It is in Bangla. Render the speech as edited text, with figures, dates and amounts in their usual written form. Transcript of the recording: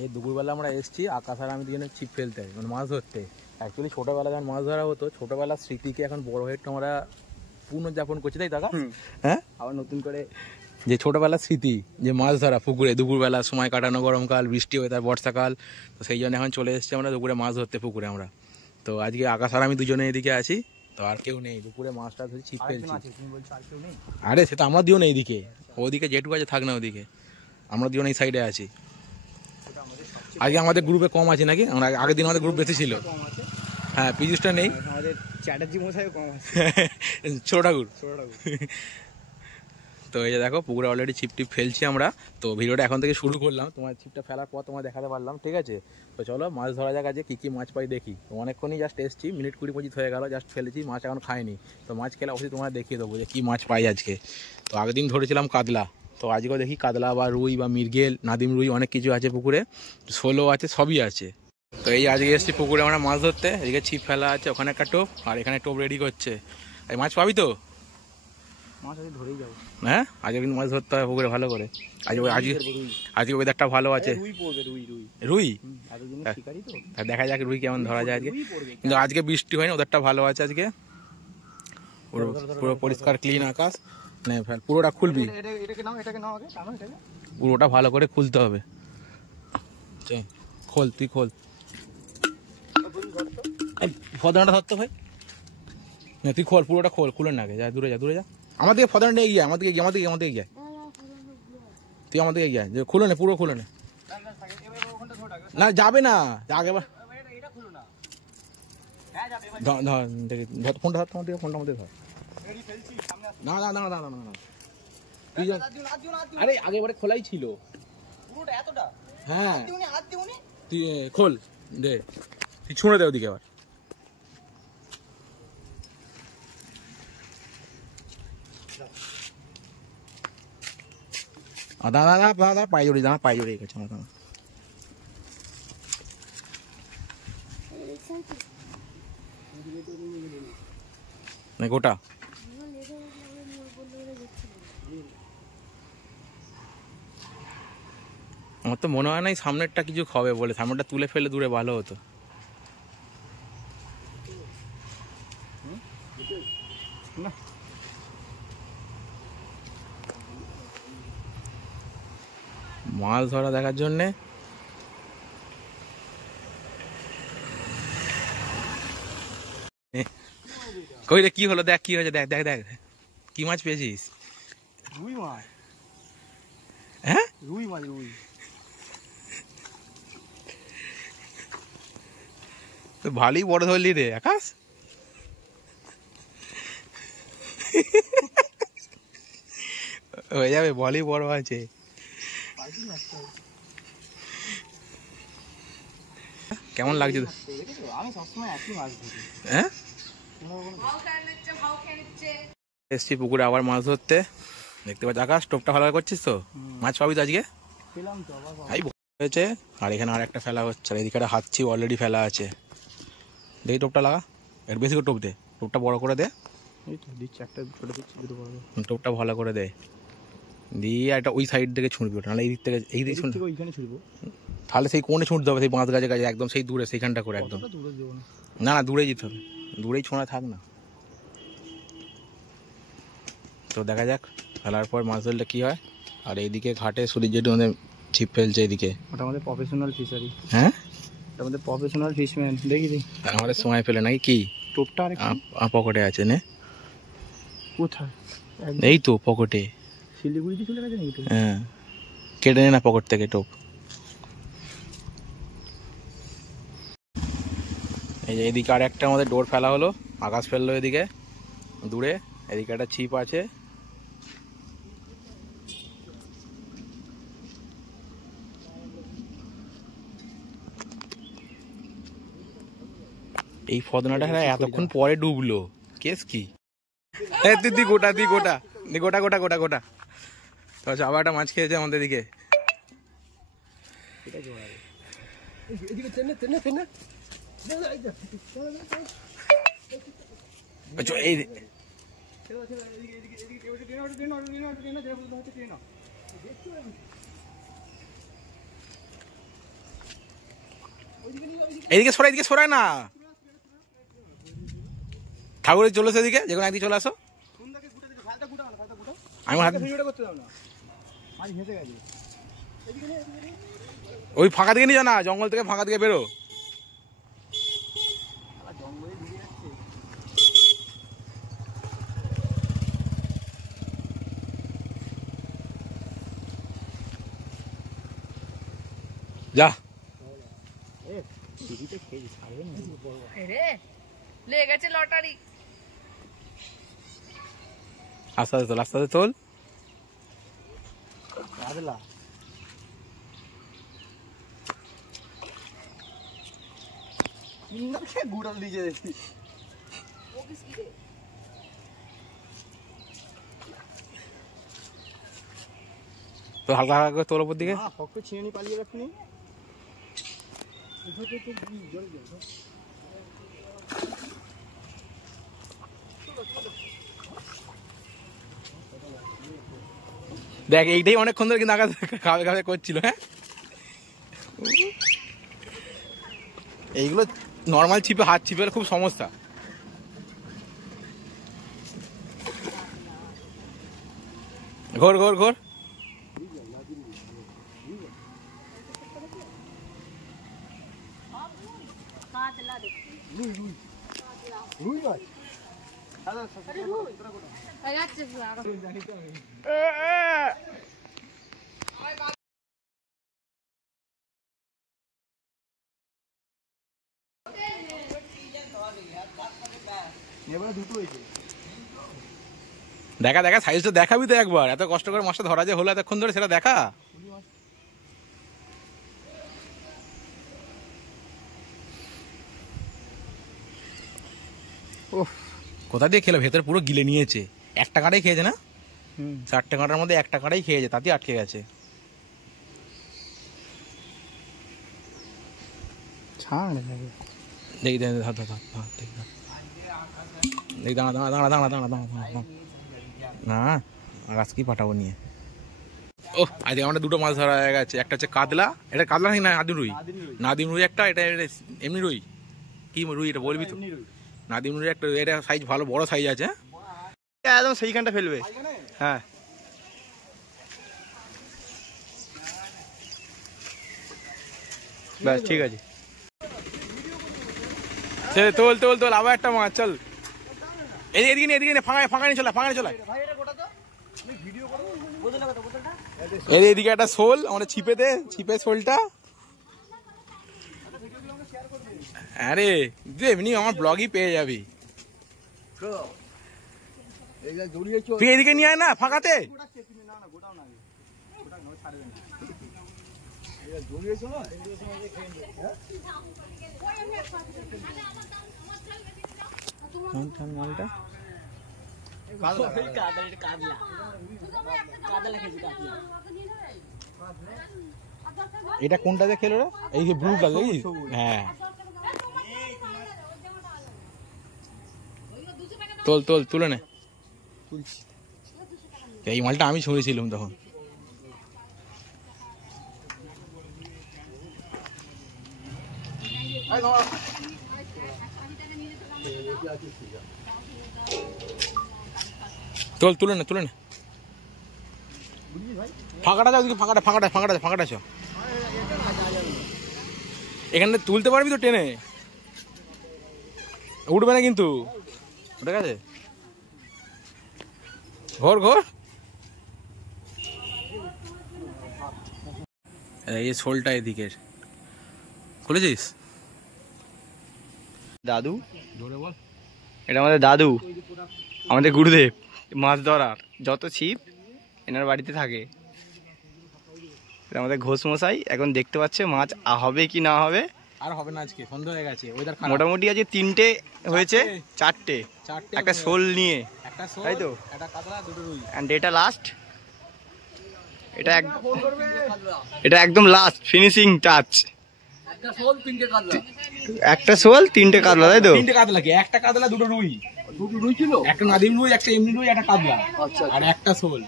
এই দুপুরবেলা আমরা এসেছি আকাশ আর আমি দুজনে ছিপ ফেলতে, মানে মাছ ধরতে। অ্যাকচুয়ালি ছোটোবেলা যখন মাছ ধরা হতো, ছোটোবেলার স্মৃতিকে এখন বড় হয়ে একটু আমরা পুনর্যাপন করছি, তাই টাকা। হ্যাঁ, আবার নতুন করে যে ছোটোবেলার স্মৃতি, যে মাছ ধরা পুকুরে দুপুরবেলা সময় কাটানো, গরমকাল, বৃষ্টি ওয়েদার, বর্ষাকাল, তো সেই জন্য এখন চলে এসেছি আমরা দুপুরে মাছ ধরতে পুকুরে আমরা। তো আজকে আকাশ আর আমি দুজনে এদিকে আছি, তো আর কেউ নেই দুপুরে মাছটা ধরে ছিপ ফেলছি। আরে সে তো আমরা দিও না এইদিকে, ওদিকে যেটুকু আছে থাক না, ওদিকে আমরা দিও না এই সাইডে আছি। আজকে আমাদের গ্রুপে কম আছে নাকি? আমরা আগের দিন আমাদের গ্রুপ বেশি ছিল। হ্যাঁ, পীযুষটা নেই, আমাদের চ্যাটার্জি মশাইও কম আছে। ছোট ঠাকুর। তো এই যে দেখো পুকুরে অলরেডি ছিপ টিপ ফেলছি আমরা। তো ভিডিওটা এখন থেকে শুরু করলাম, তোমার ছিপটা ফেলার পর তোমার দেখাতে পারলাম, ঠিক আছে? তো চলো মাছ ধরা যাক, আজকে কী কী মাছ পাই দেখি। তো অনেকক্ষণই জাস্ট এসেছি, মিনিট 20-25 হয়ে গেল, জাস্ট ফেলেছি, মাছ এখন খাইনি। তো মাছ খেলে অবশ্যই তোমার দেখিয়ে দেবো যে কী মাছ পাই আজকে। তো আগের দিন ধরেছিলাম কাতলা, তো আজকেও দেখি কাতলা বা রুই বা মৃগেল, নাদিম রুই, অনেক কিছু আছে পুকুরে, শোলও আছে, সবই আছে। তো এই আজকে এসেছি পুকুরে আমরা মাছ ধরতে। এদিকে ছিপ ফেলা আছে, ওখানে একটা টোপ, আর এখানে টোপ রেডি করছে। এই মাছ পাবি তো? মাছ আজকে ধরেই যাবো। হ্যাঁ, আজকে কিন্তু মাছ ধরতে হবে পুকুরে ভালো করে। আজকে ওয়েদারটা ভালো আছে। রুই দেখা যাক রুই কেমন ধরা যায় আজকে। কিন্তু আজকে বৃষ্টি হয়নি, ওদেরটা ভালো আছে আজকে, পুরো পরিষ্কার ক্লিন আকাশ। পুরোটা খুলবি, পুরোটা ভালো করে খুলতে হবে। খোল, তুই খোল, ফদানাটা ধরতে হয় না, তুই খোল, পুরোটা খোল, খুলে না, যা দূরে যা, দূরে যা। আমাদেরকে ফদানাটা এগিয়ে, আমাদেরকে এগিয়ে, তুই আমাদেরকে এগিয়ে যে খুলে নে, পুরো খুলে নে। না যাবে না, আগে ফোনটা ধর, তোমার দিকে ফোনটা আমাদের ধর। না না না না না না, আরে আগে বারে খোলাই ছিল। হ্যাঁ তুই খোল দে, তুই ছুঁড়ে দে ওদিকে আবার। দাদা দাদা পায়ে জড়ি, দাঁড়া পায়ে জড়িয়ে গেছে আমার। গোটা আমার তো মনে হয় না সামনেরটা কিছু খাবে বলে, সামনেরটা তুলে ফেলে দূরে ভালো হতো। মাছ ধরা দেখার জন্যে কই রে, কি হলো দেখ, কি হয়েছে দেখ, দেখ দেখ কি মাছ পেয়েছিস? রুই মাছ। হ্যাঁ, রুই মাছ, রুই। তো ভালোই বড় ধরলি রে আকাশ। হয়ে যাবে, ভালোই বড় আছে। কেমন লাগছে? আমি সবসময় একই মাছ ধরি। হ্যাঁ, এসছি পুকুরে আবার মাছ ধরতে। দেখতে পাচ্ছি আকাশ, টোপটা ভালো করছিস তো? মাছ পাবি তো আজকে? হয়েছে, আর এখানে আর একটা ফেলা হচ্ছে, আর এদিকে হাতছি অলরেডি ফেলা আছে। দেখি টোপটা লাগা, এর বেশি করে টোপ দে, টোপটা বড় করে দে। টোপটা ভালো করে দে, দিয়ে একটা ওই সাইড থেকে ছুঁড়বি, ওটা নাহলে এই দিক থেকে, এই দিক ছুঁড়বো, তাহলে সেই কোণে ছুঁড়তে হবে, সেই বাঁশ গাছের কাছে একদম, সেই দূরে সেইখানটা করে একদম। না না, দূরেই যেতে হবে, দূরেই ছোঁড়া থাক না। তো দেখা যাক ফেলার পর মাছ ধরলে কী হয়। আর এইদিকে ঘাটে সুরির যেটু আমাদের ছিপ ফেলছে এদিকে, ওটা আমাদের প্রফেশনাল ফিশারি। হ্যাঁ, আমাদের প্রফেশনাল ফিশম্যান। দেখি আমাদের সময় ফেলে নাকি কি? টোপটা পকেটে আছে নে। কোথায়? এই তো পকেটে। শিলিগুড়িতে চলে গেছে নাকি? হ্যাঁ, কেটে নে না পকেট থেকে টোপ। এই যে এদিকে আর একটা আমাদের ডোর ফেলা হলো, আকাশ ফেললো এদিকে দূরে, এদিকে একটা ছিপ আছে। এই ফদনাটা এতক্ষণ পরে ডুবলো, কেস কি? তুই গোটা, তুই গোটা, গোটা গোটা গোটা গোটা। তো আবার একটা মাছ খেয়েছে আমাদের দিকে। এদিকে সরাই না, ঠাকুরের চলে আসো এদিকে, যে কোনো একদিকে চলে আসো। আমি ওই ফাঁকা দিকে নিয়ে যা না, জঙ্গল থেকে ফাঁকা দিকে বেরো। যা লেগেছে লটারি। আস্তে আস্তে তোল। গুড়াল দিয়ে তো হালকা হালকা করে তোল উপর দিকে। ছিঁড়ে নি পালিয়ে রাখনি। দেখ এইটাই অনেকক্ষণ ধরে কিন্তু খাবে খাবে করছিল। হ্যাঁ এইগুলো নর্মাল ছিপে, হাত ছিপের খুব সমস্যা। ঘোর ঘোর ঘোর। দেখা দেখা সাইজটা দেখাবি তো একবার, এত কষ্ট করে মাছটা ধরা যে হলো এতক্ষণ ধরে, সেটা দেখা। কোথা দিয়ে খেলো, ভেতরে পুরো গিলে নিয়েছে। একটা কাঁটাই খেয়েছে না, 4টে কাঁটার মধ্যে একটা কাঁটাই খেয়েছে, তাতেই আটকে গেছে। দেখি দাঁড়া না, আজকেই পাঠাবো নিয়ে। ও আজকে আমাদের দুটো মাছ ধরা হয়ে গেছে। একটা হচ্ছে কাতলা, এটা কাতলা নাকি না নাদিম রুই? নাদিম রুই একটা, এটা এমনি রুই। কি রুই এটা বলবি তো? নাদিম রুই একটা, এটা সাইজ ভালো বড় সাইজ আছে। একদম সেইখানটা ফেলবে। হ্যাঁ ব্যাস ঠিক আছে। তোল তোল তোল, আবার একটা মাছ। চল এদিকে এদিকে ফাঁকা নিয়ে চলে, ফাঁকা নিয়ে চলে। এদিকে একটা শোল, আমাদের ছিপে শোলটা। আরে এমনি আমার ব্লগই পেয়ে যাবি। তুই এদিকে নিয়ে আয় না ফাঁকাতে। এটা কোনটাতে খেলো রে? এই যে ব্লুটা দেখি। হ্যাঁ তোল তোল, তুলে নে। এই মালটা আমি ছড়েছিলাম তখন। তোল, তুলে নে তুলে নে। ফাঁকাটা যাও, ফাঁকাটা চ। এখানে তুলতে পারবি তো টেনে? উঠবে না কিন্তু, উঠে গেছে। ঘোর ঘোর। এই শোলটা এদিকের খুলেছিস? দাদু, ধরে বল। এটা আমাদের দাদু, আমাদের গুরুদেব মাছ ধরার। যত ছিপ এনার বাড়িতে থাকে। এটা আমাদের ঘোষ মশাই। এখন দেখতে পাচ্ছে মাছ হবে কি না হবে। আর হবে না, আজকে সন্ধ্যা হয়ে গেছে। মোটামুটি আজকে 3টে হয়েছে, 4টে, একটা শোল নিয়ে, তাই তো? এটা লাস্ট, এটা একদম লাস্ট ফিনিশিং টাচ। একটা শোল 3টে কাতলা, তাই তো? 3টে কাতলা কি? একটা কাতলা, দুটো রুই ছিল, একটা নাদিম রুই, একটা এমনি রুই, একটা কাতলা, আর একটা শোল।